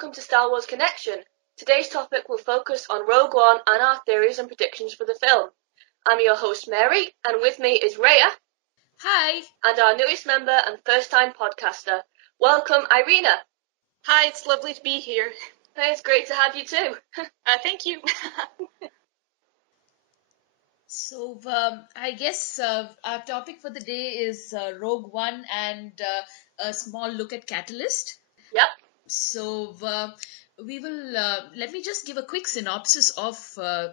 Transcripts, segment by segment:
welcome to Star Wars Connection. Today's topic will focus on Rogue One and our theories and predictions for the film. I'm your host Mary, and with me is Reya. Hi. And our newest member and first-time podcaster. Welcome, Irina. Hi, it's lovely to be here. Hey, it's great to have you too. Thank you. So, I guess our topic for the day is Rogue One and a small look at Catalyst. Yep. So, we will let me just give a quick synopsis of the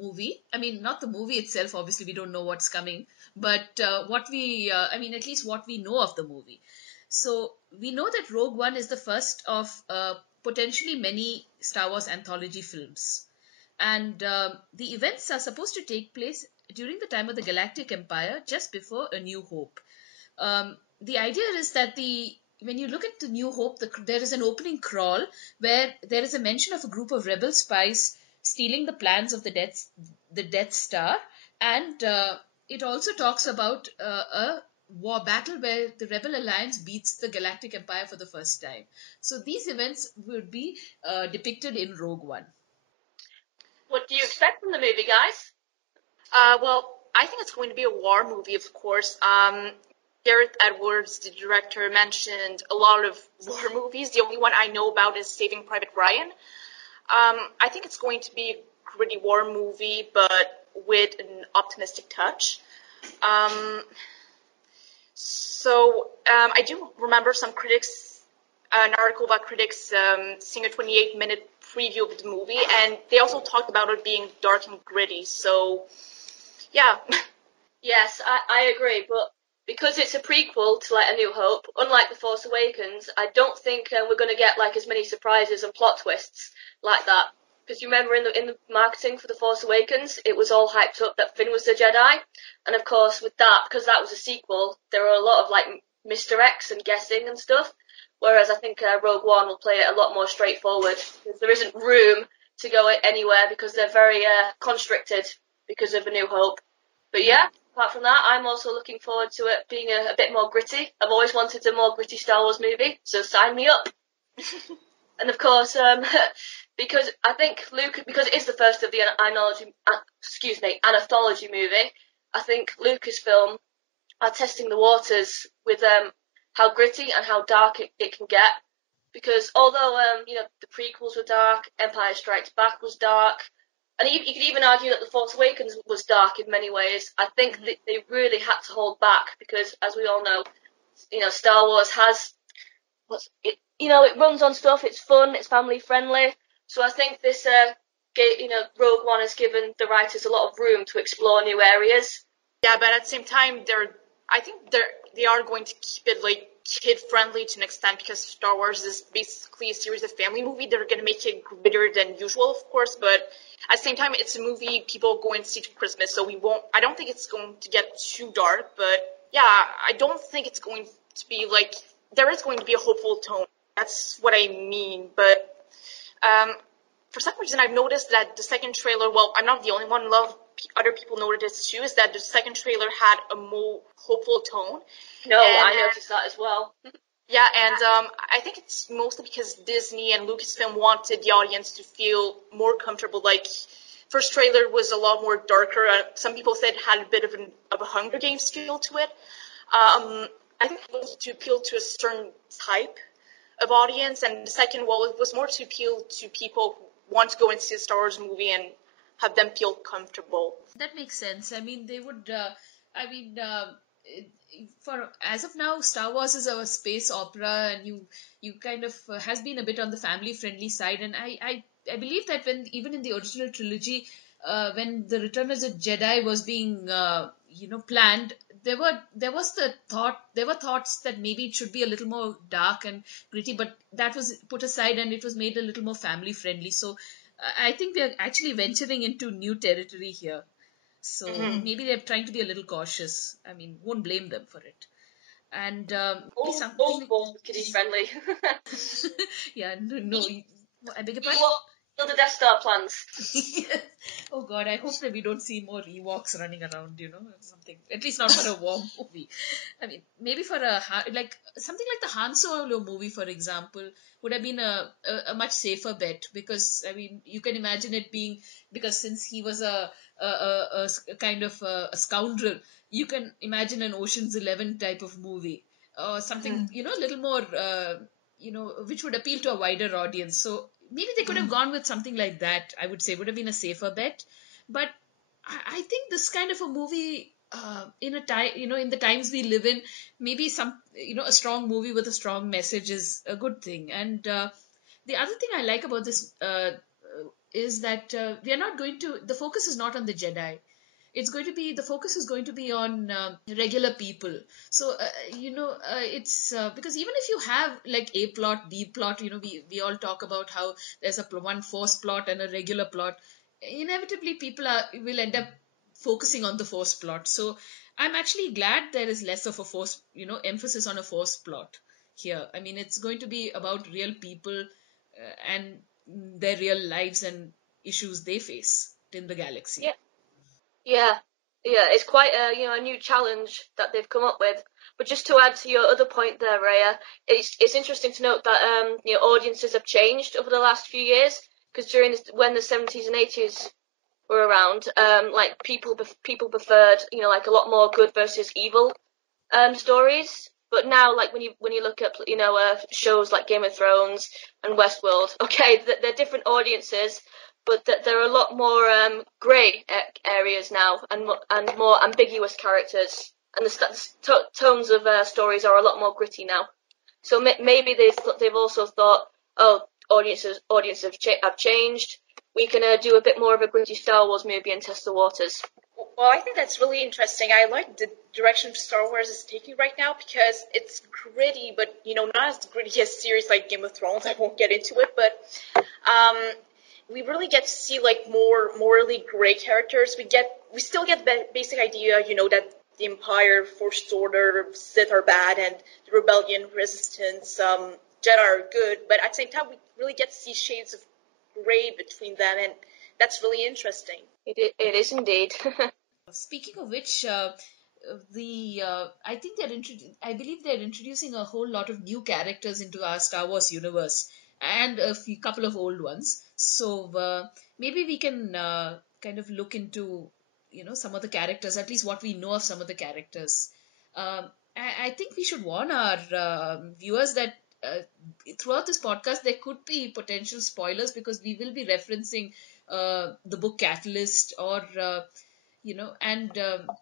movie. I mean, not the movie itself. Obviously, we don't know what's coming, but at least what we know of the movie. So, we know that Rogue One is the first of potentially many Star Wars anthology films. And the events are supposed to take place during the time of the Galactic Empire, just before A New Hope. The idea is that when you look at The New Hope, there is an opening crawl where there is a mention of a group of rebel spies stealing the plans of the Death Star, and it also talks about a war battle where the Rebel Alliance beats the Galactic Empire for the first time. So these events would be depicted in Rogue One. What do you expect from the movie, guys? Well, I think it's going to be a war movie, of course. Gareth Edwards, the director, mentioned a lot of war movies. The only one I know about is Saving Private Ryan. I think it's going to be a gritty war movie, but with an optimistic touch. I do remember an article about critics seeing a 28-minute preview of the movie, and they also talked about it being dark and gritty, so yeah. Yes, I agree, but because it's a prequel to A New Hope, unlike The Force Awakens, I don't think we're going to get as many surprises and plot twists like that. Because you remember in the marketing for The Force Awakens, it was all hyped up that Finn was the Jedi, and of course with that, because that was a sequel, there were a lot of misdirects and guessing and stuff. Whereas I think Rogue One will play it a lot more straightforward, because there isn't room to go anywhere because they're very constricted because of A New Hope. But yeah, apart from that, I'm also looking forward to it being a bit more gritty. I've always wanted a more gritty Star Wars movie, so sign me up. And of course, because I think because it is the first of the anthology movie, I think Lucasfilm are testing the waters with how gritty and how dark it can get. Because although the prequels were dark, Empire Strikes Back was dark, and you could even argue that The Force Awakens was dark in many ways, I think that they really had to hold back because, as we all know, Star Wars has it runs on stuff. It's fun, it's family friendly. So I think this Rogue One has given the writers a lot of room to explore new areas. Yeah, but at the same time, I think they are going to keep it kid friendly to an extent, because Star Wars is basically a series of family movie. They're going to make it grittier than usual, of course, but at the same time, it's a movie people go and see to Christmas, so I don't think it's going to get too dark, but yeah, I don't think it's going to be there is going to be a hopeful tone. That's what I mean, but for some reason I've noticed that the second trailer, well, I'm not the only one, a lot of other people noticed this too, is that the second trailer had a more hopeful tone. No, I noticed that as well. Yeah, and I think it's mostly because Disney and Lucasfilm wanted the audience to feel more comfortable. First trailer was a lot more darker. Some people said it had a bit of a Hunger Games feel to it. I think it was to appeal to a certain type of audience, and the second, it was more to appeal to people who want to go and see a Star Wars movie and have them feel comfortable. That makes sense. I mean, they would. For as of now, Star Wars is a space opera, and you kind of has been a bit on the family friendly side, and I believe that even in the original trilogy, when the Return of the Jedi was being planned, there were thoughts that maybe it should be a little more dark and gritty, but that was put aside and it was made a little more family friendly. So I think they're actually venturing into new territory here. So maybe they're trying to be a little cautious. I mean, won't blame them for it. And all kiddie friendly. Yeah, no, I beg your pardon? Build the Death Star plans. Yes. Oh God, I hope that we don't see more Ewoks running around, or something. At least not for a war movie. I mean, maybe for like something like the Han Solo movie, for example, would have been a much safer bet, because I mean, you can imagine it being, because since he was a kind of a scoundrel, you can imagine an Ocean's 11 type of movie, or something, a little more, which would appeal to a wider audience. So maybe they could have gone with something like that. I would say would have been a safer bet. But I think this kind of a movie, in a time, in the times we live in, maybe a strong movie with a strong message is a good thing. And the other thing I like about this is that we are not going to. The focus is not on the Jedi. The focus is going to be on regular people. So it's because even if you have like A plot, B plot, we all talk about how there's one force plot and a regular plot. Inevitably people will end up focusing on the force plot. So I'm actually glad there is less of a force, emphasis on a force plot here. I mean, it's going to be about real people, and their real lives and issues they face in the galaxy. Yeah, yeah, yeah. It's quite a new challenge that they've come up with. But just to add to your other point there, Raya, it's interesting to note that audiences have changed over the last few years, because when the 70s and 80s were around, like people preferred like a lot more good versus evil stories. But now, like when you look at shows like Game of Thrones and Westworld, okay, they're different audiences, but there are a lot more grey areas now, and more ambiguous characters, and the tones of stories are a lot more gritty now. So maybe they've also thought, oh, audiences have changed. We can do a bit more of a gritty Star Wars movie and test the waters. Well, I think that's really interesting. I like the direction Star Wars is taking right now, because it's gritty, but not as gritty as series like Game of Thrones. I won't get into it, but we really get to see like more morally gray characters. We still get the basic idea, that the Empire, First Order, Sith are bad, and the Rebellion, Resistance, Jedi are good. But at the same time, we really get to see shades of gray between them, and that's really interesting. It is indeed. Speaking of which, I believe they're introducing a whole lot of new characters into our Star Wars universe, and couple of old ones. So maybe we can kind of look into some of the characters, at least what we know of some of the characters. I think we should warn our viewers that throughout this podcast there could be potential spoilers, because we will be referencing the book Catalyst, or and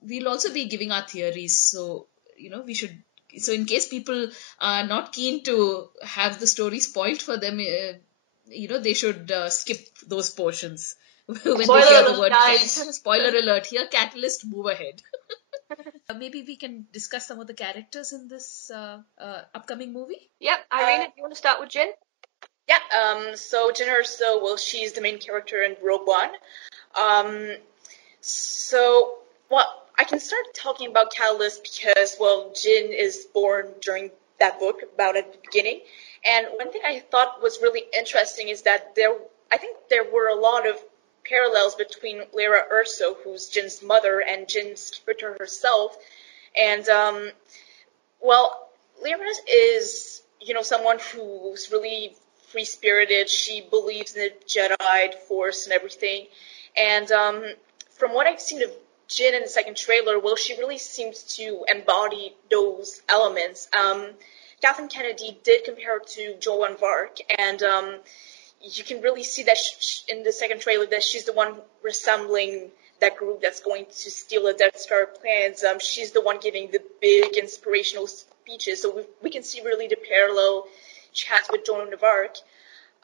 we'll also be giving our theories. So we should, so in case people are not keen to have the story spoiled for them, they should skip those portions when Spoiler they hear the alert, word guys. spoiler alert, here Catalyst, move ahead. Maybe we can discuss some of the characters in this upcoming movie. Yep, Irina, do you want to start with Jyn? Yeah, so Jyn Erso, well, she's the main character in Rogue One. Well, I can start talking about Catalyst because, well, Jyn is born during that book, about at the beginning. And one thing I thought was really interesting is that I think there were a lot of parallels between Reya Erso, who's Jyn's mother, and Jyn's character herself. And, well, Reya is, someone who's really free-spirited. She believes in the Jedi, the Force, and everything. And from what I've seen of Jyn in the second trailer, well, she really seems to embody those elements. Kathleen Kennedy did compare her to Joan Vark, and you can really see that in the second trailer that she's the one resembling that group that's going to steal the Death Star plans. She's the one giving the big inspirational speeches, so we can see really the parallel she has with Joan of Arc.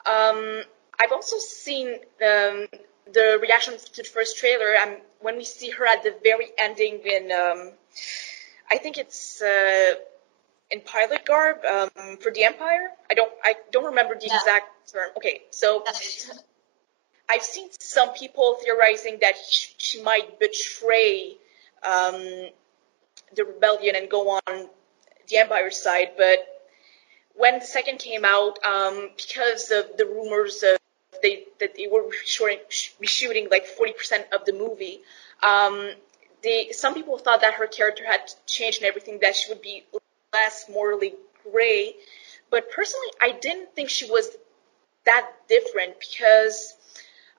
I've also seen the reaction to the first trailer, when we see her at the very ending in, I think it's in pilot garb for the Empire. I don't remember the exact term. Okay, so I've seen some people theorizing that she might betray the rebellion and go on the Empire side, but when the second came out, because of the rumors of they were reshooting like 40% of the movie. Some people thought that her character had changed and everything, that she would be less morally gray. But personally, I didn't think she was that different, because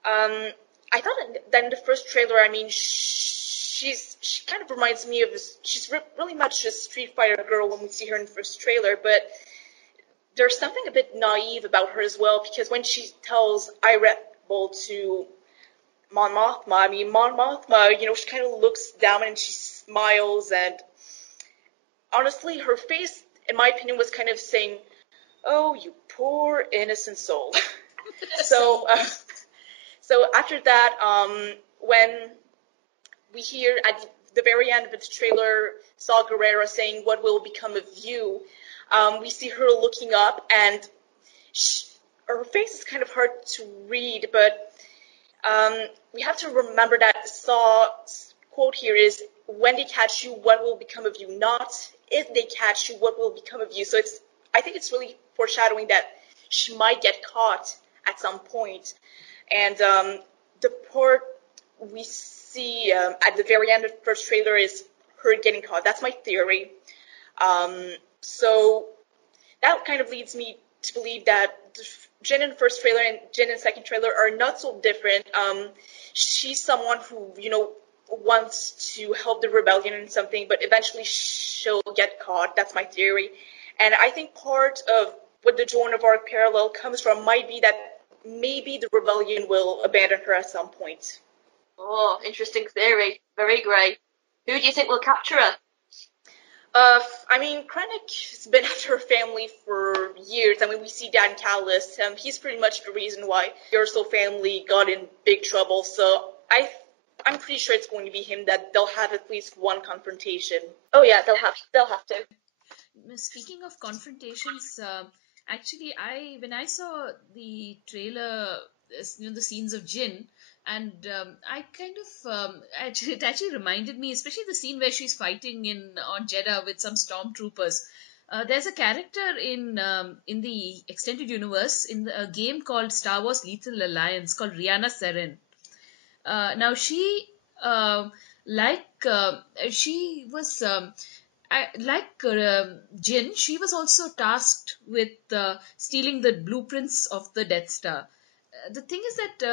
I thought that in the first trailer, I mean, she kind of reminds me of she's really much a Street Fighter girl when we see her in the first trailer, but there's something a bit naive about her as well, because when she tells I rebel to Mon Mothma, she kind of looks down and she smiles, and honestly, her face, in my opinion, was kind of saying, "Oh, you poor innocent soul." So after that, when we hear at the very end of the trailer, Saw Gerrera saying, "What will become of you?" We see her looking up, and her face is kind of hard to read, but we have to remember that Saw's quote here is, "When they catch you, what will become of you?" Not, "If they catch you, what will become of you?" So I think it's really foreshadowing that she might get caught at some point. And the part we see at the very end of the first trailer is her getting caught. That's my theory. So that kind of leads me to believe that Jin in the first trailer and Jin in the second trailer are not so different. She's someone who, wants to help the rebellion in something, but eventually she'll get caught. That's my theory. And I think part of what the Joan of Arc parallel comes from might be that maybe the rebellion will abandon her at some point. Oh, interesting theory. Very great. Who do you think will capture her? I mean, Krennic has been after her family for years. I mean, we see Dan Callis. He's pretty much the reason why the Urso family got in big trouble. So I'm pretty sure it's going to be him, that they'll have at least one confrontation. Oh yeah, they'll have to. Speaking of confrontations, actually, when I saw the trailer, the scenes of Jin, and I kind of it actually reminded me, especially the scene where she's fighting on Jeddah with some stormtroopers. There's a character in the extended universe in a game called Star Wars Lethal Alliance called Rihanna Seren. Now she she was Jin. She was also tasked with stealing the blueprints of the Death Star. The thing is that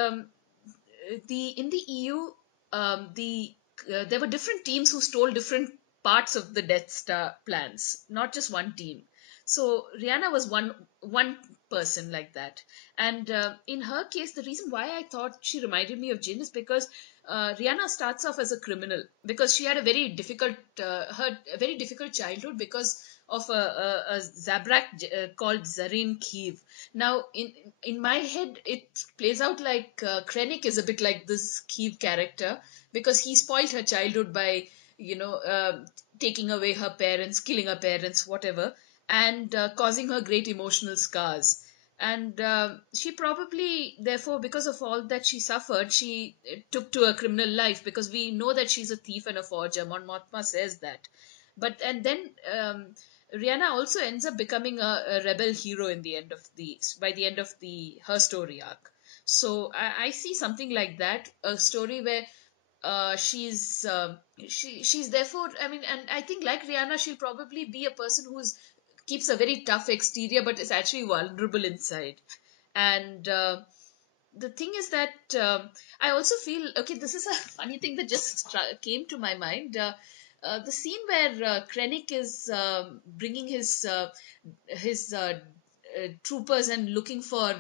in the EU, there were different teams who stole different parts of the Death Star plans, not just one team. So Rihanna was one person like that, and in her case, the reason why I thought she reminded me of Jin is because Rihanna starts off as a criminal, because she had a very difficult childhood because of a Zabrak called Zarin Kiev. Now, in my head, it plays out like Krennic is a bit like this Kiev character, because he spoiled her childhood by taking away her parents, killing her parents, whatever, and causing her great emotional scars. And she probably, therefore, because of all that she suffered, she took to a criminal life, because we know that she's a thief and a forger. Mon Mothma says that. And then Rihanna also ends up becoming a rebel hero by the end of her story arc. So I see something like that, a story where she's therefore, I mean, and I think like Rihanna, she'll probably be a person keeps a very tough exterior but is actually vulnerable inside. And the thing is that I also feel, okay, this is a funny thing that just came to my mind. The scene where Krennic is bringing his troopers and looking for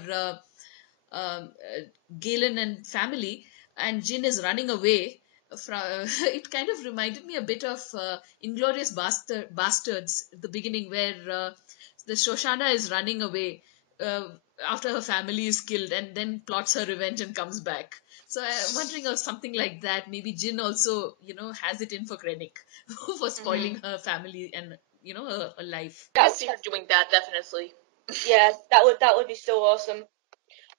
Galen and family, and Jin is running away from it kind of reminded me a bit of Inglorious Bastards at the beginning, where the Shoshana is running away after her family is killed and then plots her revenge and comes back. So I'm wondering of something like that. Maybe Jin also, has it in for Krennic for spoiling her family and, her life. I can see her doing that, definitely. Yeah, that would be so awesome.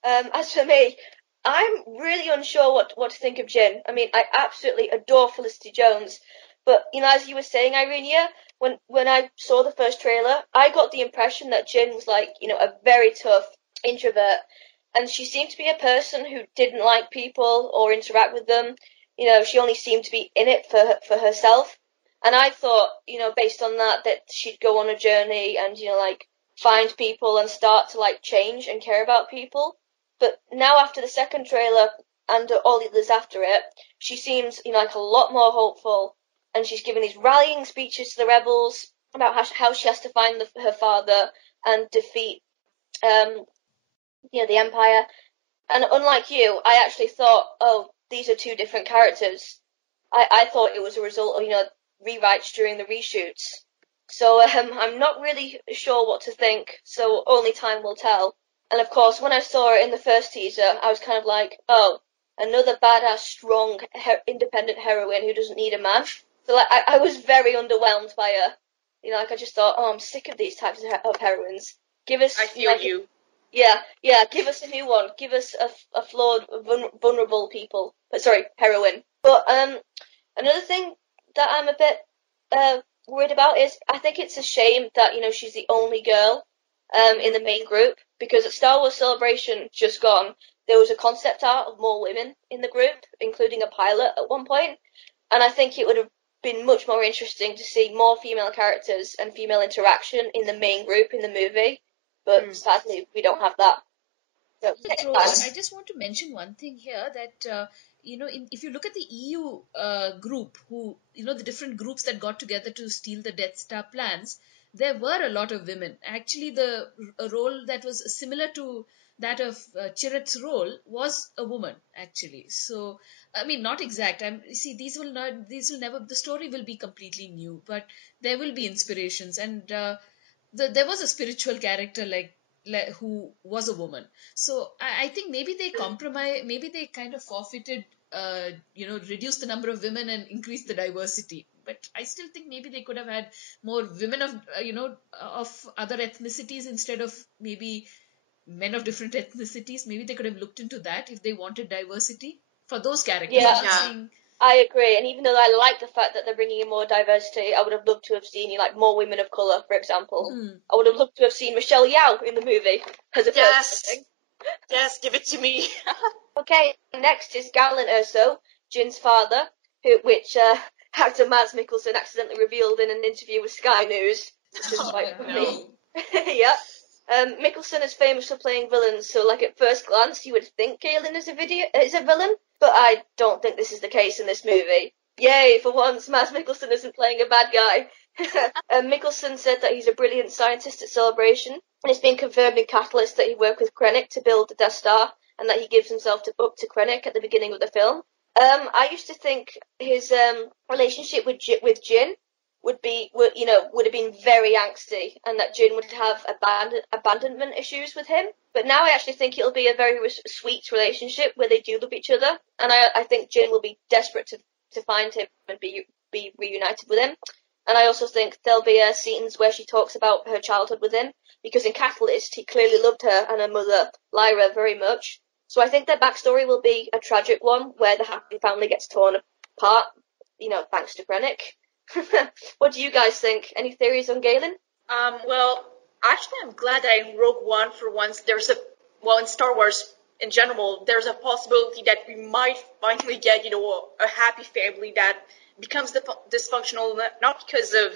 As for me, I'm really unsure what to think of Jin. I mean, I absolutely adore Felicity Jones, but as you were saying, Irina, when I saw the first trailer, I got the impression that Jin was like, a very tough introvert, and she seemed to be a person who didn't like people or interact with them. You know, she only seemed to be in it for herself. And I thought, you know, based on that she'd go on a journey and, you know, like, find people and start to, like, change and care about people. But now after the second trailer and all the others after it, she seems, you know, like, a lot more hopeful. And she's giving these rallying speeches to the rebels about how she has to find her father and defeat, you know, the Empire. And unlike you, I actually thought, oh, these are two different characters. I thought it was a result of, you know, rewrites during the reshoots. So I'm not really sure what to think, so only time will tell. And of course, when I saw it in the first teaser, I was kind of like, oh, another badass, strong, independent heroine who doesn't need a man. So like, I was very underwhelmed by her. You know, like I just thought, oh, I'm sick of these types of heroines. Give us. I feel like, you. Yeah. Give us a new one. Give us a flawed, vulnerable heroine. But another thing that I'm a bit worried about is I think it's a shame that, you know, she's the only girl in the main group, because at Star Wars Celebration just gone, there was a concept art of more women in the group, including a pilot at one point, and I think it would have been much more interesting to see more female characters and female interaction in the main group in the movie, but sadly we don't have that. So, I just want to mention one thing here that if you look at the EU group, who the different groups that got together to steal the Death Star plans, there were a lot of women. Actually, the a role that was similar to that of Chirrut's role was a woman. Actually, so I mean, not exact. See, these will never. The story will be completely new, but there will be inspirations, and there was a spiritual character who was a woman. So I think maybe they compromise, maybe they kind of forfeited, reduce the number of women and increase the diversity. But I still think maybe they could have had more women of other ethnicities instead of maybe men of different ethnicities. Maybe they could have looked into that if they wanted diversity for those characters. Yeah. I'm not saying. I agree, and even though I like the fact that they're bringing in more diversity, I would have loved to have seen more women of colour, for example. I would have loved to have seen Michelle Yeoh in the movie as a person. Yes, give it to me. Okay, next is Galen Erso, Jin's father, which actor Mads Mikkelsen accidentally revealed in an interview with Sky News, which is quite funny. Yep. Mikkelsen is famous for playing villains, so at first glance you would think Galen is a villain, but I don't think this is the case in this movie. Yay, for once Mads Mikkelsen isn't playing a bad guy. Mikkelsen said that he's a brilliant scientist at Celebration, and it's been confirmed in Catalyst that he worked with Krennic to build the Death Star, and that he gives himself up to Krennic at the beginning of the film. I used to think his relationship with Jin would have been very angsty, and that Jin would have abandonment issues with him. But now I actually think it'll be a very sweet relationship where they do love each other, and I think Jin will be desperate to find him and be reunited with him. And I also think there'll be scenes where she talks about her childhood with him, because in Catalyst he clearly loved her and her mother, Lyra, very much. So I think their backstory will be a tragic one, where the happy family gets torn apart, thanks to Krennic. What do you guys think? Any theories on Galen? Well, actually, I'm glad that in Rogue One, for once, in Star Wars in general, there's a possibility that we might finally get, a happy family that becomes dysfunctional, not because of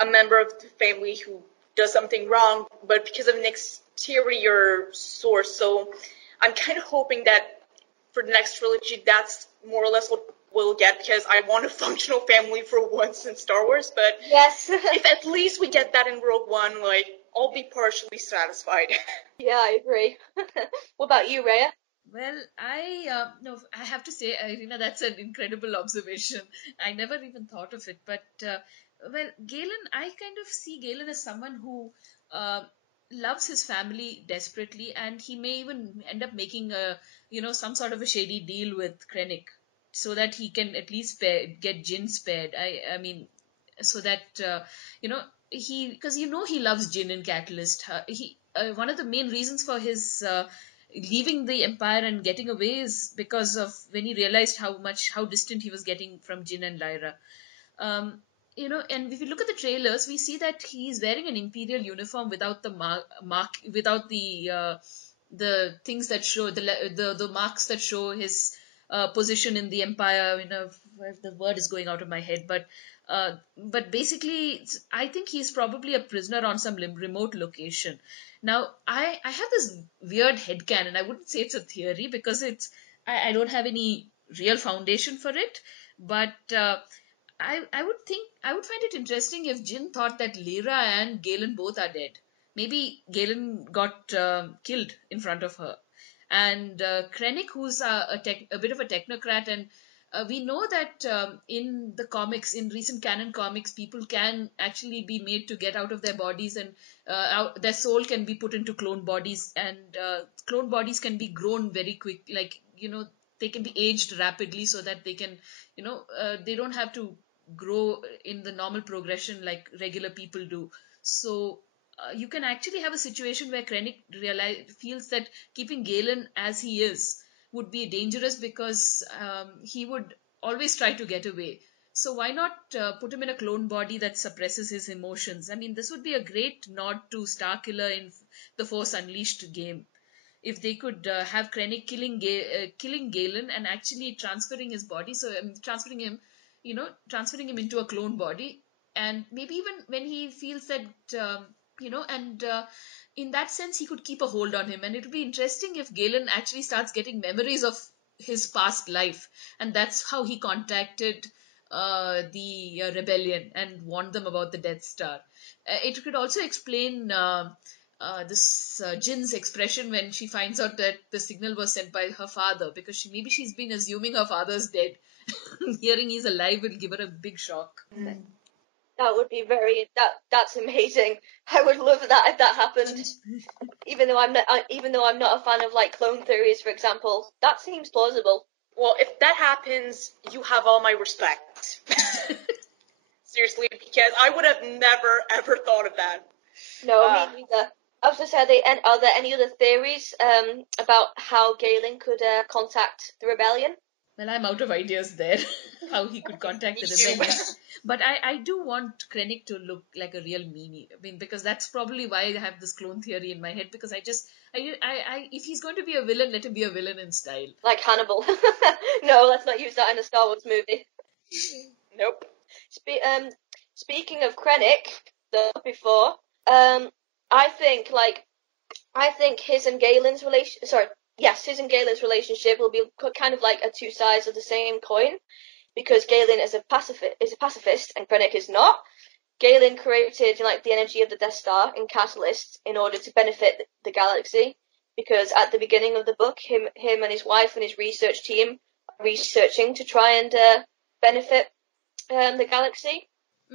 a member of the family who does something wrong, but because of an exterior source. So I'm kind of hoping that for the next trilogy, that's more or less what we'll get, because I want a functional family for once in Star Wars. But yes, if at least we get that in Rogue One, I'll be partially satisfied. Yeah, I agree. What about you, Reya? Well, I have to say, Irina, that's an incredible observation. I never even thought of it. But, Galen, I kind of see Galen as someone who loves his family desperately, and he may even end up making some sort of a shady deal with Krennic so that he can at least get Jin spared. I mean, so that, because he loves Jin in Catalyst. One of the main reasons for his leaving the Empire and getting away is because of when he realized how distant he was getting from Jin and Lyra. And if you look at the trailers, we see that he's wearing an Imperial uniform without the the things that show the marks that show his position in the empire. The word is going out of my head, but basically, I think he's probably a prisoner on some remote location. Now, I have this weird headcanon. I wouldn't say it's a theory because I don't have any real foundation for it, but I would find it interesting if Jin thought that Lyra and Galen both are dead. Maybe Galen got killed in front of her, and Krennic, who's a bit of a technocrat, and we know that in the comics, in recent canon comics, people can actually be made to get out of their bodies, and their soul can be put into clone bodies, and clone bodies can be grown very quick, like they can be aged rapidly so that they can they don't have to grow in the normal progression like regular people do. So you can actually have a situation where Krennic feels that keeping Galen as he is would be dangerous because he would always try to get away. So why not put him in a clone body that suppresses his emotions? I mean, this would be a great nod to Starkiller in the Force Unleashed game. If they could have Krennic killing Galen and actually transferring his body, so transferring him into a clone body, and maybe even when he feels that and in that sense he could keep a hold on him, and it would be interesting if Galen actually starts getting memories of his past life, and that's how he contacted the rebellion and warned them about the Death Star. It could also explain this Jin's expression when she finds out that the signal was sent by her father, because maybe she's been assuming her father's dead. Hearing he's alive will give her a big shock. That would be that's amazing. I would love that if that happened. Even though I'm not a fan of like clone theories, for example, that seems plausible. Well, if that happens, you have all my respect. Seriously, because I would have never ever thought of that. No, me neither. I was just saying, are there any other theories about how Galen could contact the rebellion? Well, I'm out of ideas there, how he could contact the rebellion. But I do want Krennic to look like a real meanie. I mean, because that's probably why I have this clone theory in my head. Because if he's going to be a villain, let him be a villain in style. Like Hannibal. No, let's not use that in a Star Wars movie. Nope. Speaking of Krennic, before, I think his and Galen's his and Galen's relationship will be kind of like a two sides of the same coin, because Galen is a pacifist and Krennic is not. Galen created the energy of the Death Star in catalysts in order to benefit the galaxy, because at the beginning of the book, him and his wife and his research team are researching to try and benefit the galaxy,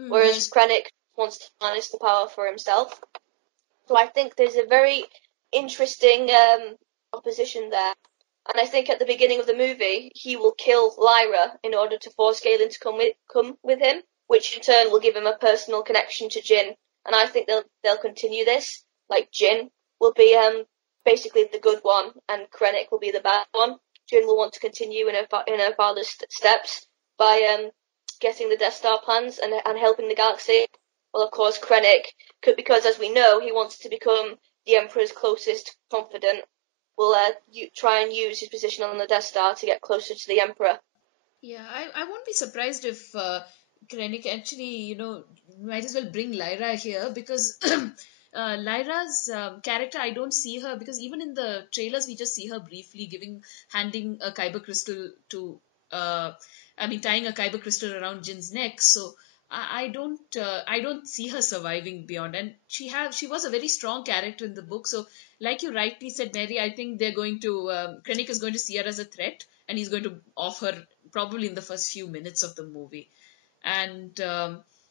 whereas Krennic wants to harness the power for himself. So I think there's a very interesting opposition there. And I think at the beginning of the movie, he will kill Lyra in order to force Galen to come with him, which in turn will give him a personal connection to Jin. And I think they'll continue this. Like, Jin will be basically the good one, and Krennic will be the bad one. Jin will want to continue in her father's steps by getting the Death Star plans and helping the galaxy. Well, of course, Krennic, because as we know, he wants to become the Emperor's closest confidant, will try and use his position on the Death Star to get closer to the Emperor. Yeah, I won't be surprised if Krennic actually, might as well bring Lyra here, because Lyra's character, I don't see her, because even in the trailers, we just see her briefly handing a kyber crystal to, tying a kyber crystal around Jin's neck. So I don't see her surviving beyond. And she was a very strong character in the book. So like you rightly said, Mary, I think Krennic is going to see her as a threat, and he's going to off her probably in the first few minutes of the movie. And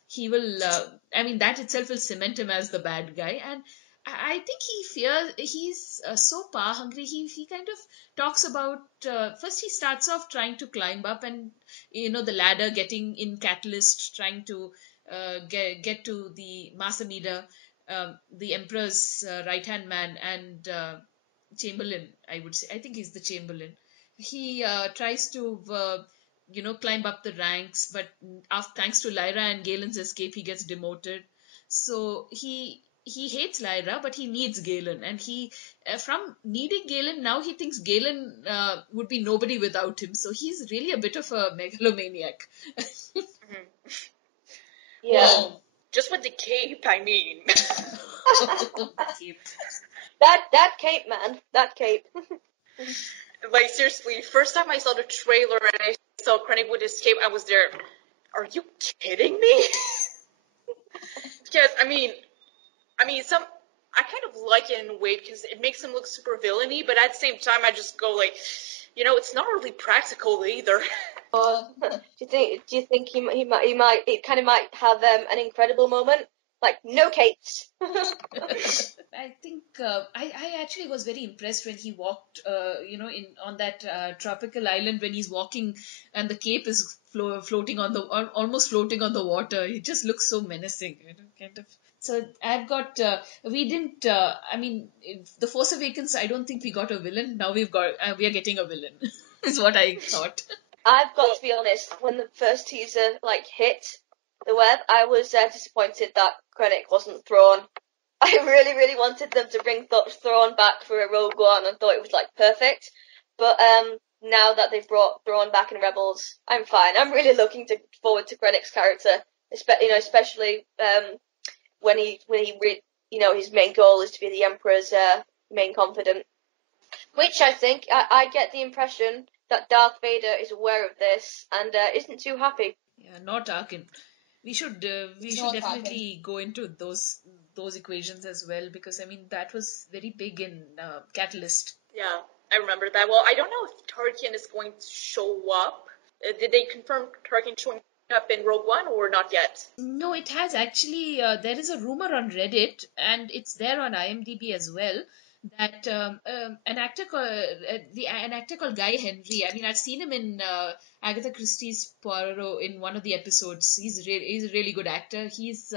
he will, that itself will cement him as the bad guy. And I think he's so power hungry. He kind of talks about, first he starts off trying to climb up, and the ladder, getting in catalyst, trying to get to the Masamida, the Emperor's right hand man, and Chamberlain, I would say. I think he's the Chamberlain. He tries to climb up the ranks, but thanks to Lyra and Galen's escape, he gets demoted. So he he hates Lyra, but he needs Galen, and he from needing Galen now he thinks Galen would be nobody without him. So he's really a bit of a megalomaniac. Yeah. Well, just with the cape, I mean. Cape. That cape, man. That cape. Like, seriously, first time I saw the trailer and I saw Krennic with his cape, I was there. Are you kidding me? Because, I mean, I kind of like it in a way because it makes him look super villainy, but at the same time, I just go like, it's not really practical either. Do you think he might have an incredible moment, like no capes? I think I actually was very impressed when he walked, on that tropical island when he's walking and the cape is floating almost floating on the water. It just looks so menacing, kind of. So I've got, we didn't, The Force Awakens, I don't think we got a villain. Now we are getting a villain, is what I thought. I've got to be honest. When the first teaser hit the web, I was disappointed that Krennic wasn't Thrawn. I really, really wanted them to bring Thrawn back for a Rogue One and thought it was perfect. But now that they've brought Thrawn back in Rebels, I'm fine. I'm really looking forward to Krennic's character, especially when his main goal is to be the Emperor's main confidant. Which I think I get the impression that Darth Vader is aware of this and isn't too happy. Yeah, not Arkin. We should definitely go into those equations as well, because that was very big in Catalyst. Yeah, I remember that. Well, I don't know if Tarkin is going to show up. Did they confirm Tarkin showing up in Rogue One or not yet? No, it has actually. There is a rumor on Reddit, and it's there on IMDb as well, that an actor called Guy Henry. I've seen him in Agatha Christie's Poirot in one of the episodes. He's a really good actor. He's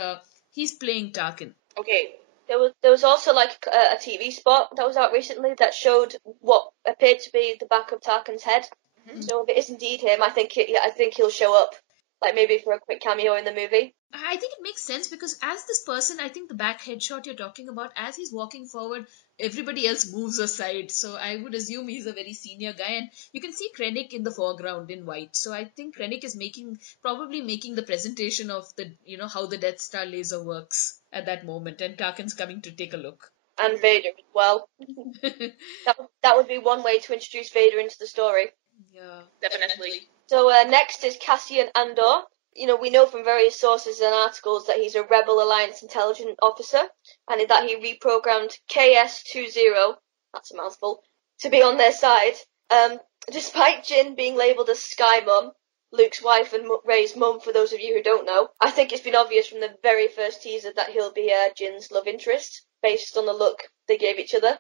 playing Tarkin. Okay. There was also a TV spot that was out recently that showed what appeared to be the back of Tarkin's head. Mm-hmm. So if it is indeed him, I think he'll show up, maybe for a quick cameo in the movie. I think it makes sense because as this person, I think the back headshot you're talking about, as he's walking forward, everybody else moves aside. So I would assume he's a very senior guy, and you can see Krennic in the foreground in white. So I think Krennic is probably making the presentation of the, how the Death Star laser works at that moment, and Tarkin's coming to take a look. And Vader as well. that would be one way to introduce Vader into the story. Yeah, definitely. So next is Cassian Andor. We know from various sources and articles that he's a Rebel Alliance intelligence officer, and that he reprogrammed KS-20, that's a mouthful, to be on their side. Despite Jyn being labelled as Sky Mum, Luke's wife and Rey's mum, for those of you who don't know, I think it's been obvious from the very first teaser that he'll be Jyn's love interest, based on the look they gave each other.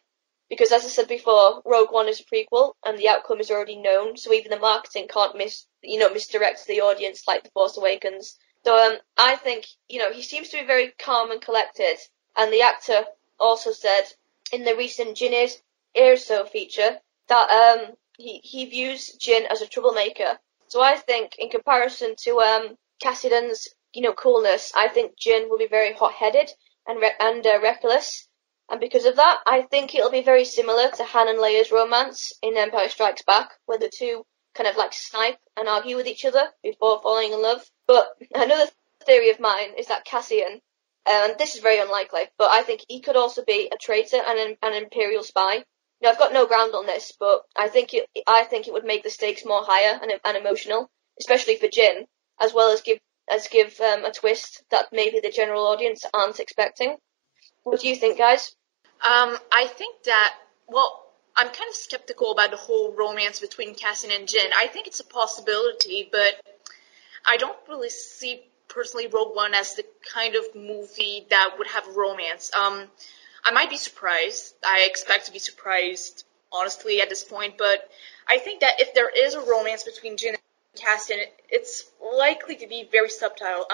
Because, as I said before, Rogue One is a prequel, and the outcome is already known, so even the marketing can't misdirect the audience like The Force Awakens. So I think, he seems to be very calm and collected, and the actor also said in the recent Jyn Erso feature that he views Jyn as a troublemaker. So I think, in comparison to Cassian's coolness, I think Jyn will be very hot-headed and reckless. And because of that, I think it'll be very similar to Han and Leia's romance in Empire Strikes Back, where the two kind of snipe and argue with each other before falling in love. But another theory of mine is that Cassian, and this is very unlikely, but I think he could also be a traitor and an Imperial spy. I've got no ground on this, but I think it would make the stakes more higher and emotional, especially for Jyn, as well as give a twist that maybe the general audience aren't expecting. What do you think, guys? I think that, I'm kind of skeptical about the whole romance between Cassian and Jyn. I think it's a possibility, but I don't really see, personally, Rogue One as the kind of movie that would have romance. I might be surprised. I expect to be surprised, honestly, at this point, but I think that if there is a romance between Jyn and Cassian, it's likely to be very subtle.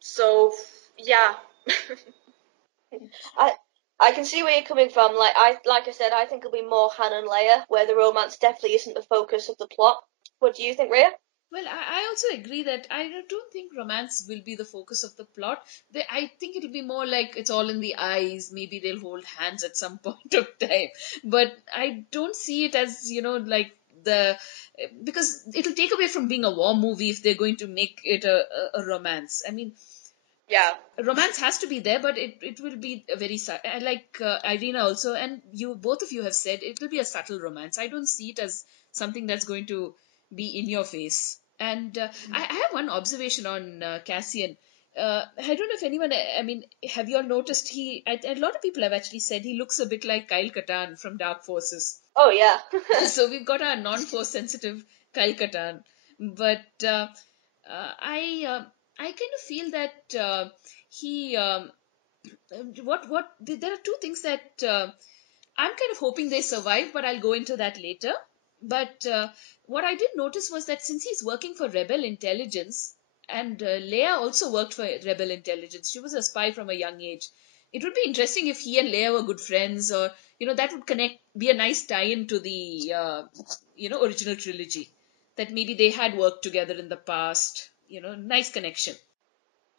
So, yeah. I can see where you're coming from. Like I said, I think it'll be more Han and Leia, where the romance definitely isn't the focus of the plot. What do you think, Reya? Well, I also agree that I don't think romance will be the focus of the plot. I think it'll be more like it's all in the eyes. Maybe they'll hold hands at some point of time. But I don't see it as, like the. Because it'll take away from being a war movie if they're going to make it a romance. I mean, Yeah. romance has to be there, but it will be a very like Irina also, and you both of you have said it will be a subtle romance. I don't see it as something that's going to be in your face. And I have one observation on Cassian. I don't know if anyone, I mean, have you all noticed a lot of people have actually said he looks a bit like Kyle Katarn from Dark Forces. Oh yeah. So we've got our non-force sensitive Kyle Katarn, but I kind of feel that he what there are two things that I'm kind of hoping they survive, but I'll go into that later. But what I did notice was that since he's working for Rebel Intelligence, and Leia also worked for Rebel Intelligence, she was a spy from a young age. It would be interesting if he and Leia were good friends, or that would be a nice tie-in to the original trilogy. That maybe they had worked together in the past. Nice connection.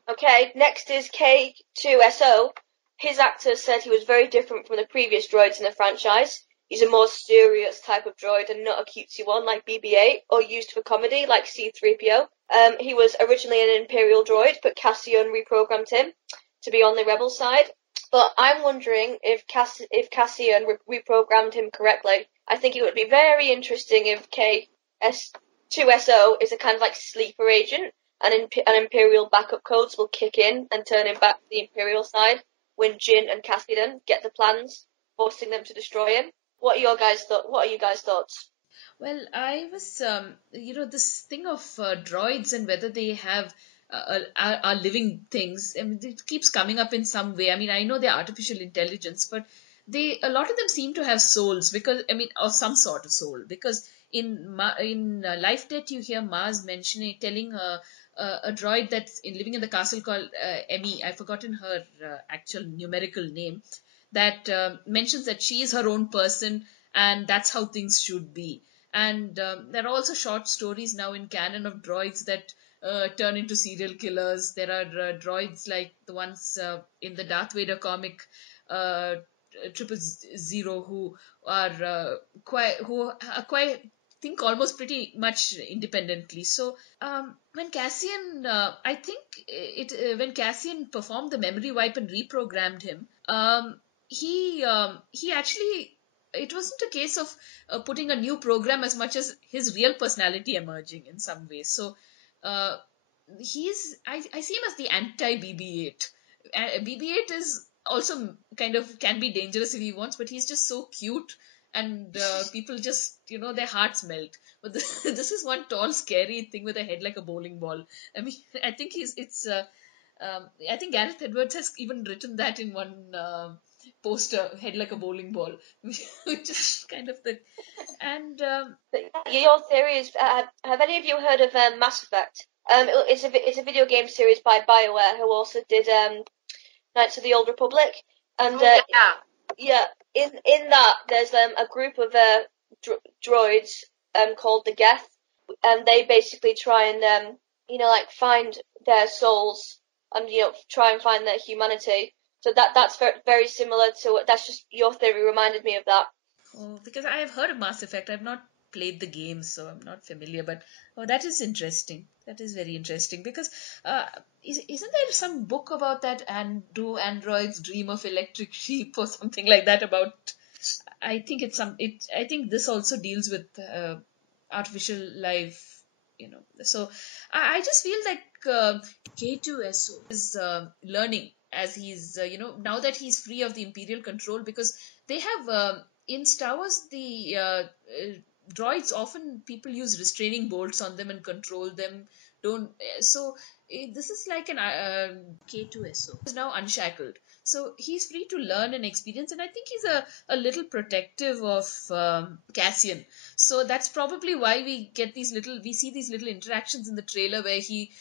Okay, next is K2SO. His actor said he was very different from the previous droids in the franchise. He's a more serious type of droid and not a cutesy one like BB-8 or used for comedy like C-3PO. He was originally an Imperial droid, but Cassian reprogrammed him to be on the Rebel side. But I'm wondering if Cassian reprogrammed him correctly. I think it would be very interesting if K2SO is a kind of like sleeper agent, and Imperial backup codes will kick in and turn him back to the Imperial side when Jin and Cassian get the plans, forcing them to destroy him. What are you guys' thoughts? Well, I was, this thing of droids and whether they have are living things. I mean, it keeps coming up in some way. I mean, I know they're artificial intelligence, but a lot of them seem to have souls because, I mean, or some sort of soul. Because in Life Debt, you hear Mars telling a droid that's living in the castle called Emmy. I've forgotten her actual numerical name. That mentions that she is her own person and that's how things should be. And there are also short stories now in canon of droids that turn into serial killers. There are droids like the ones in the Darth Vader comic, uh, 000, who are quite think almost pretty much independently. So when Cassian, I think when Cassian performed the memory wipe and reprogrammed him, he actually, it wasn't a case of putting a new program as much as his real personality emerging in some ways. So uh, I see him as the anti BB-8. BB-8 is also kind of can be dangerous if he wants, but he's just so cute, and people just their hearts melt. But this is one tall, scary thing with a head like a bowling ball. I mean, I think I think Gareth Edwards has even written that in one poster, head like a bowling ball, which is kind of the and Your theory is: have any of you heard of Mass Effect? It's a video game series by BioWare, who also did Knights of the Old Republic, and Oh yeah. yeah, in that there's a group of droids called the Geth, and they basically try and like find their souls and try and find their humanity. So that's very similar to that's just your theory reminded me of that. oh, because I have heard of Mass Effect. I've not played the game, so I'm not familiar. But oh, that is interesting. That is very interesting because uh, isn't there some book about that? And do androids dream of electric sheep or something like that? About I think it's some. It I think this also deals with artificial life. So I just feel like K2SO is learning as he's now that he's free of the Imperial control, because they have in Star Wars the droids, often people use restraining bolts on them and control them. Don't so This is like an K2SO is now unshackled, so he's free to learn and experience, and I think he's a little protective of Cassian. So that's probably why we see these little interactions in the trailer where he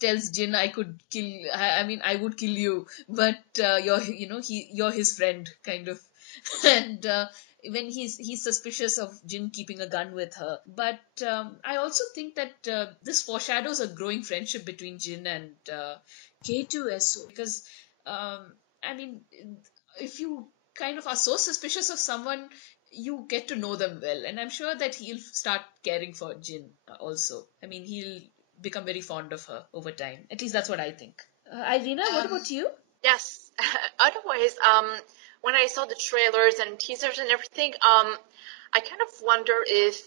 tells Jin, I could kill, I mean, I would kill you, but you're his friend, kind of. And when he's suspicious of Jin keeping a gun with her. But I also think that this foreshadows a growing friendship between Jin and K2SO, because I mean, if you kind of are so suspicious of someone, you get to know them well, and I'm sure that he'll start caring for Jin also. I mean, he'll become very fond of her over time. At least that's what I think. Irina, what about you? Yes. Otherwise, when I saw the trailers and teasers and everything, I kind of wonder if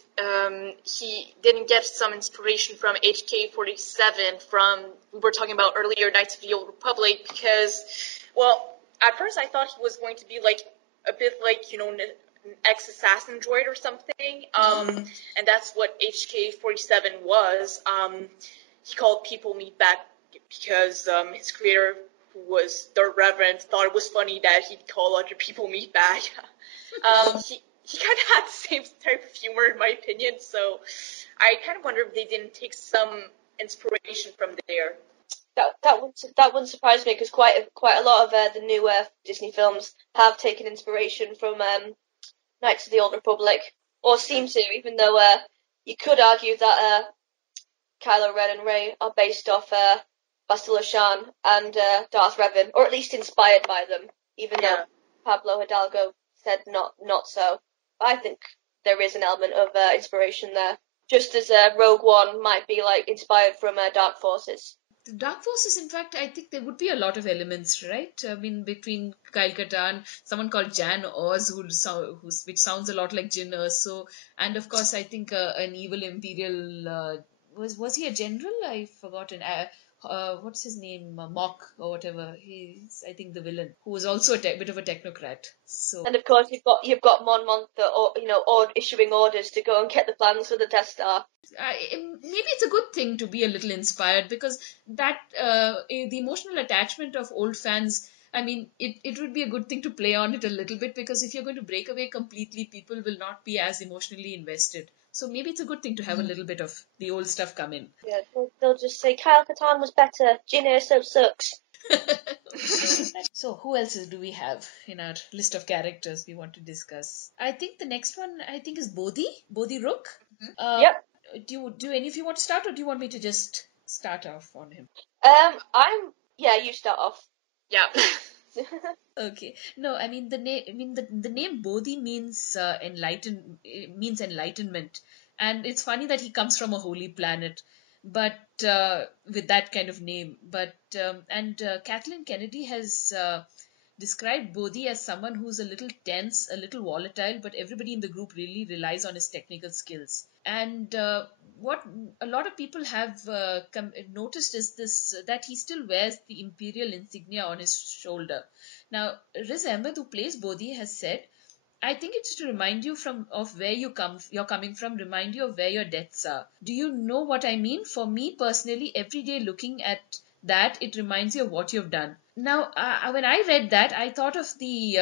he didn't get some inspiration from HK-47 from, we were talking about earlier, Knights of the Old Republic, because, well, at first I thought he was going to be like a bit like, an ex-assassin droid or something, and that's what HK-47 was. He called people meatbag because his creator, who was the Reverend, thought it was funny that he'd call other people meatbag. He kind of had the same type of humor, in my opinion, so I kind of wonder if they didn't take some inspiration from there. That wouldn't surprise me, because quite a lot of the newer Disney films have taken inspiration from Knights of the Old Republic, or seem to, even though you could argue that Kylo Ren and Rey are based off Bastila Shan and Darth Revan, or at least inspired by them, even though Pablo Hidalgo said not so. I think there is an element of inspiration there, just as Rogue One might be like inspired from Dark Forces. The Dark Forces, in fact, I think there would be a lot of elements, right? I mean, between Kyle Katarn, someone called Jan Oz, which sounds a lot like Jyn Erso, and of course, I think an evil Imperial, was he a general? I've forgotten. What's his name? Mock or whatever. He's, I think, the villain, who was also a bit of a technocrat. So, and of course, you've got Mon Mothma, issuing orders to go and get the plans for the Death Star. Maybe it's a good thing to be a little inspired, because that the emotional attachment of old fans, I mean, it would be a good thing to play on it a little bit, because if you're going to break away completely, people will not be as emotionally invested. So maybe it's a good thing to have a little bit of the old stuff come in. Yeah, they'll just say Kyle Katarn was better, Jyn Erso sucks. So who else do we have in our list of characters we want to discuss? I think the next one is Bodhi Rook. Yep. Do any of you want to start, or do you want me to just start off on him? You start off. Yeah. Okay. No, I mean the name. I mean the name Bodhi means enlightenment, and it's funny that he comes from a holy planet, but with that kind of name. But Kathleen Kennedy has described Bodhi as someone who's a little tense, a little volatile, but everybody in the group really relies on his technical skills. And what a lot of people have noticed is this, that he still wears the imperial insignia on his shoulder. Now, Riz Ahmed, who plays Bodhi, has said, I think it's to remind you of where you're coming from, remind you of where your debts are. Do you know what I mean? For me personally, every day looking at that, it reminds you of what you've done. Now, when I read that, I thought of he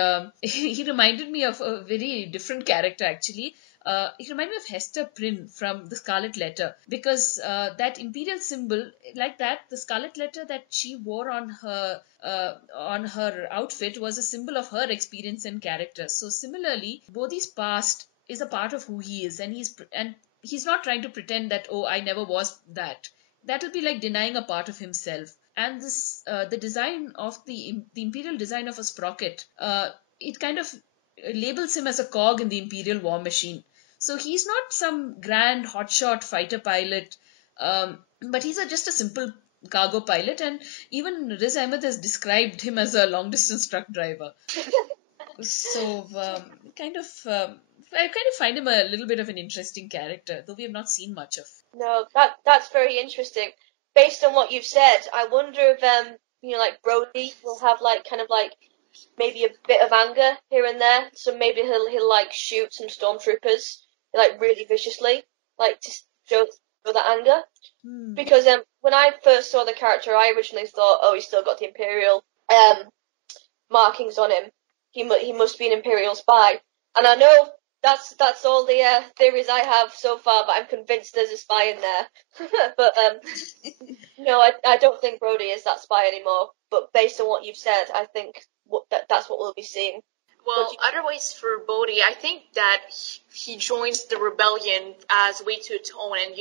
reminded me of a very different character actually. It reminded me of Hester Prynne from The Scarlet Letter, because that imperial symbol, like that, the Scarlet Letter that she wore on her outfit was a symbol of her experience and character. So similarly, Bodhi's past is a part of who he is, and he's not trying to pretend that, oh, I never was that. That would be like denying a part of himself. And this the design of the imperial design of a sprocket, it kind of labels him as a cog in the imperial war machine. So he's not some grand hotshot fighter pilot, but he's just a simple cargo pilot, and even Riz Ahmed has described him as a long distance truck driver. So I kind of find him a little bit of an interesting character, though we have not seen much of. No, that's very interesting. Based on what you've said, I wonder if Brody will have maybe a bit of anger here and there. So maybe he'll like shoot some stormtroopers like really viciously, like to show that anger. Because when I first saw the character, I originally thought, oh, he's still got the Imperial markings on him. He must be an Imperial spy. And I know that's all the theories I have so far, but I'm convinced there's a spy in there. But no, I don't think Brody is that spy anymore. But based on what you've said, I think that's what we'll be seeing. Well, otherwise for Bodhi, I think that he joins the rebellion as a way to atone. And,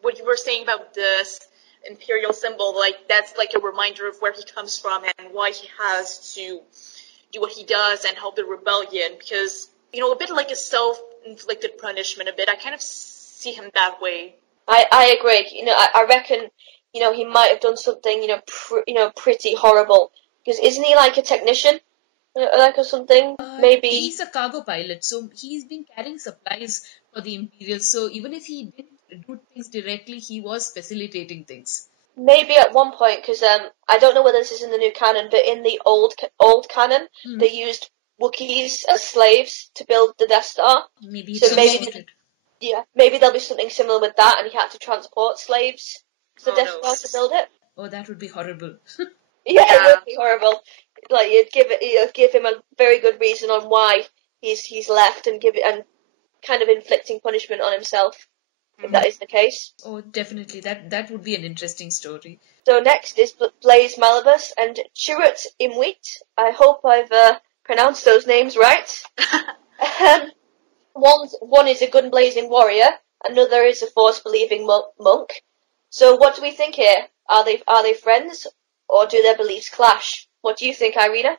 what you were saying about this imperial symbol, like, that's like a reminder of where he comes from and why he has to do what he does and help the rebellion. Because, a bit like a self-inflicted punishment, a bit. I kind of see him that way. I agree. I reckon, he might have done something, pretty horrible. Because isn't he like a technician? Like or something? Maybe. He's a cargo pilot, so he's been carrying supplies for the Imperial. So even if he didn't do things directly, he was facilitating things. Maybe at one point, because I don't know whether this is in the new canon, but in the old canon, they used Wookiees as slaves to build the Death Star. Maybe so maybe there'll be something similar with that, and he had to transport slaves to the Death Star to build it. Oh, that would be horrible. Yeah, it would be horrible. Like you'd give him a very good reason on why he's left, and kind of inflicting punishment on himself. If that is the case. Oh, definitely. That would be an interesting story. So next is Blaze Malibus and Chirrut Imwit. I hope I've pronounced those names right. One is a gun blazing warrior, another is a force believing monk. So what do we think here? Are they friends, or do their beliefs clash? What do you think, Irina?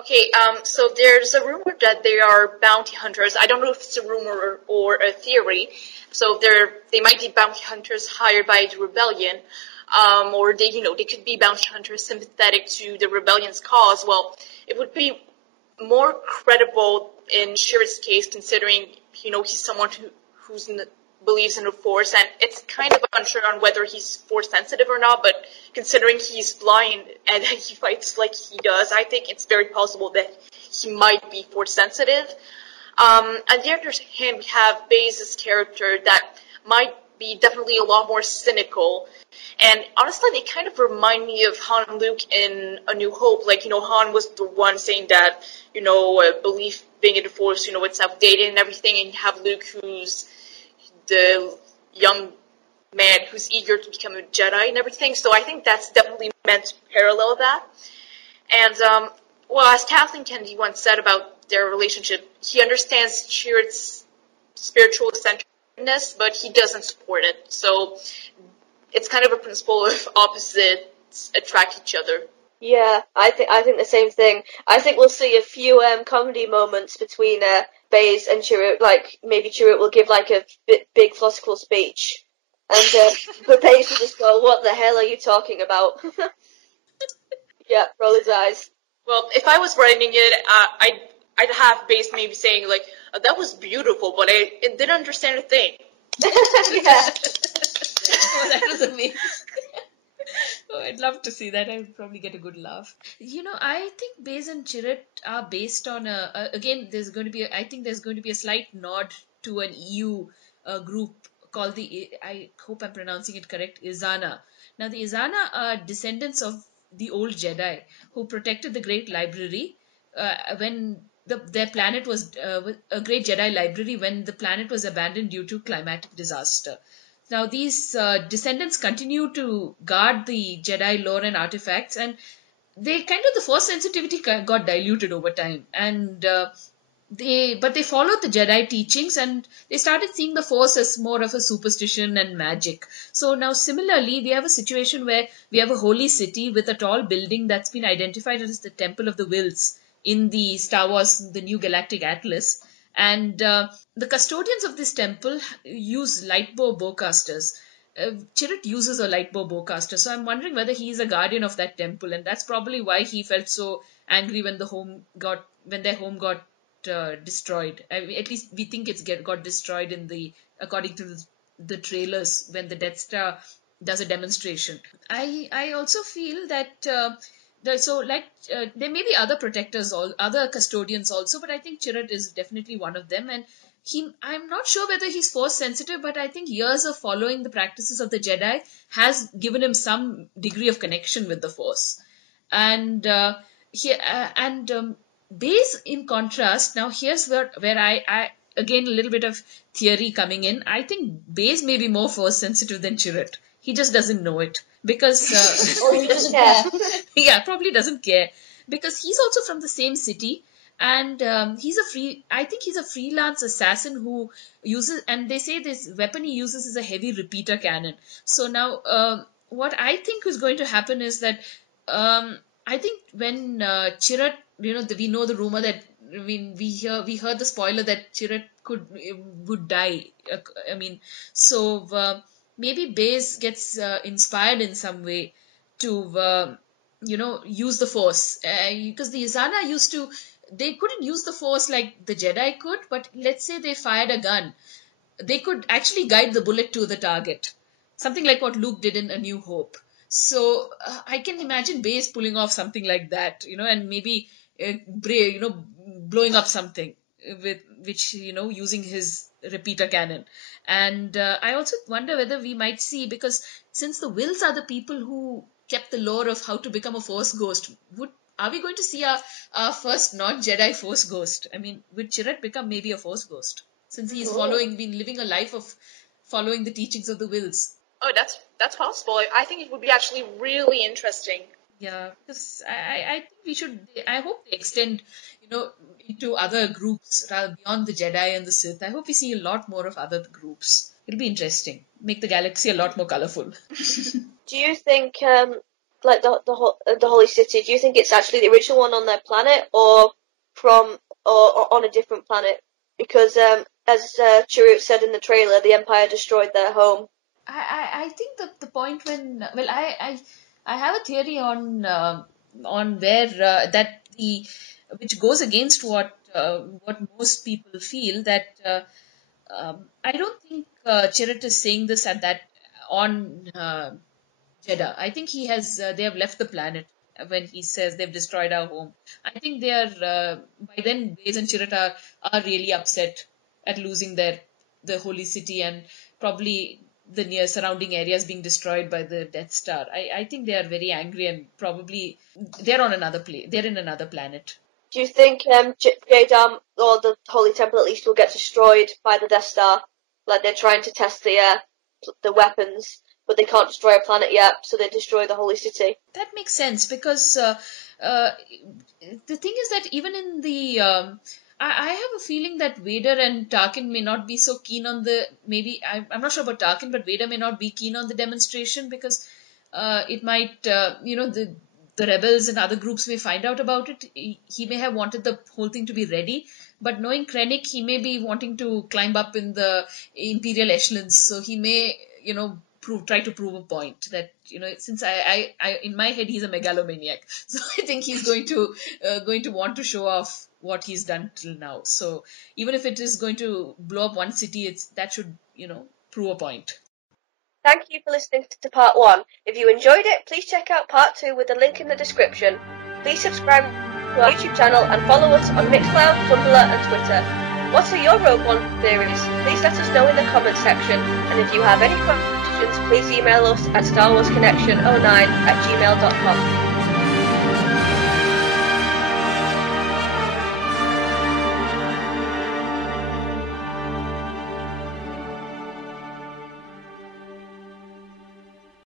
Okay, so there's a rumor that they are bounty hunters. I don't know if it's a rumor or a theory. So they might be bounty hunters hired by the rebellion, or they could be bounty hunters sympathetic to the rebellion's cause. Well, it would be more credible in Chirrut's case, considering he's someone who believes in the Force, and it's kind of unsure on whether he's Force sensitive or not. But considering he's blind and he fights like he does, I think it's very possible that he might be Force sensitive. On the other hand, we have Baze's character that might be definitely a lot more cynical. And honestly, they kind of remind me of Han and Luke in A New Hope. Like, Han was the one saying that, belief being in the Force, it's outdated and everything. And you have Luke, who's the young man who's eager to become a Jedi and everything. So I think that's definitely meant to parallel that. And, as Kathleen Kennedy once said about their relationship, he understands Chirrut's spiritual centeredness, but he doesn't support it. So it's kind of a principle of opposites attract each other. Yeah, I think the same thing. I think we'll see a few comedy moments between Baze and Chirrut. Like maybe Chirrut will give like a big philosophical speech, and but Baze will just go, "What the hell are you talking about?" Yeah, roll his eyes. Well, if I was writing it, I'd have Baze maybe saying like, "That was beautiful, but I didn't understand a thing." Yeah. Oh, that was amazing. Oh, I'd love to see that. I would probably get a good laugh. I think Baze and Chirrut are based on again, there's going to be a slight nod to an EU group called I hope I'm pronouncing it correct, Izana. Now, the Izana are descendants of the old Jedi who protected the Great Library when their planet was a Great Jedi Library when the planet was abandoned due to climatic disaster. Now, these descendants continue to guard the Jedi lore and artifacts, and the Force sensitivity got diluted over time, and they followed the Jedi teachings, and they started seeing the Force as more of a superstition and magic. So now, similarly, we have a situation where we have a holy city with a tall building that's been identified as the Temple of the Wills in the Star Wars, the New Galactic Atlas. And the custodians of this temple use lightbow bowcasters. Chirrut uses a lightbow bowcaster, so I'm wondering whether he is a guardian of that temple, and that's probably why he felt so angry when their home got destroyed. I mean, at least we think it's got destroyed according to the trailers when the Death Star does a demonstration. I also feel that. There may be other protectors, other custodians also, but I think Chirrut is definitely one of them. And I'm not sure whether he's Force sensitive, but I think years of following the practices of the Jedi has given him some degree of connection with the Force. And Baze, in contrast, now here's where I again a little bit of theory coming in. I think Baze may be more Force sensitive than Chirrut. He just doesn't know it because he doesn't care. Yeah, probably doesn't care because he's also from the same city and I think he's a freelance assassin who uses, and they say this weapon he uses is a heavy repeater cannon. So now, what I think is going to happen is that, I think when Chirrut, we know the rumor that, I mean, we heard the spoiler that Chirrut would die. I mean, so maybe Baze gets inspired in some way to use the Force, because the Izana used to, they couldn't use the Force like the Jedi could, but let's say they fired a gun, they could actually guide the bullet to the target, something like what Luke did in A New Hope. So I can imagine Baze pulling off something like that, and maybe Bray, blowing up something with which, using his repeater cannon. And I also wonder whether we might see, because since the Wills are the people who kept the lore of how to become a Force ghost, are we going to see our first non-Jedi Force ghost? I mean, would Chirrut become maybe a Force ghost, since he's been living a life of following the teachings of the Wills? Oh, that's possible. I think it would be actually really interesting. Yeah, because I think we should. I hope they extend, into other groups rather beyond the Jedi and the Sith. I hope we see a lot more of other groups. It'll be interesting. Make the galaxy a lot more colorful. Do you think, like the Holy City? Do you think it's actually the original one on their planet, or on a different planet? Because as Chirrut said in the trailer, the Empire destroyed their home. I think that the point when, well, I have a theory on where that the which goes against what most people feel, that I don't think Chirrut is saying this at that on Jeddah. I think they have left the planet when he says they've destroyed our home. I think they are by then Baze and Chirrut are really upset at losing the holy city, and probably the near surrounding areas being destroyed by the Death Star. I think they are very angry, and probably they're on another they're in another planet. Do you think Jadam, or the Holy Temple at least, will get destroyed by the Death Star? Like, they're trying to test the weapons, but they can't destroy a planet yet, so they destroy the Holy City. That makes sense, because the thing is that even in the I have a feeling that Vader and Tarkin may not be so keen on I'm not sure about Tarkin, but Vader may not be keen on the demonstration, because it might, the rebels and other groups may find out about it. He may have wanted the whole thing to be ready, but knowing Krennic, he may be wanting to climb up in the Imperial echelons, so he may, try to prove a point that, since I in my head he's a megalomaniac, so I think he's going to want to show off what he's done till now. So even if it is going to blow up one city, that should prove a point. Thank you for listening to part 1. If you enjoyed it, please check out part 2 with the link in the description. Please subscribe to our YouTube channel and follow us on Mixcloud, Tumblr and Twitter. What are your Rogue One theories? Please let us know in the comments section, and if you have any questions, please email us at StarWarsConnection09@gmail.com.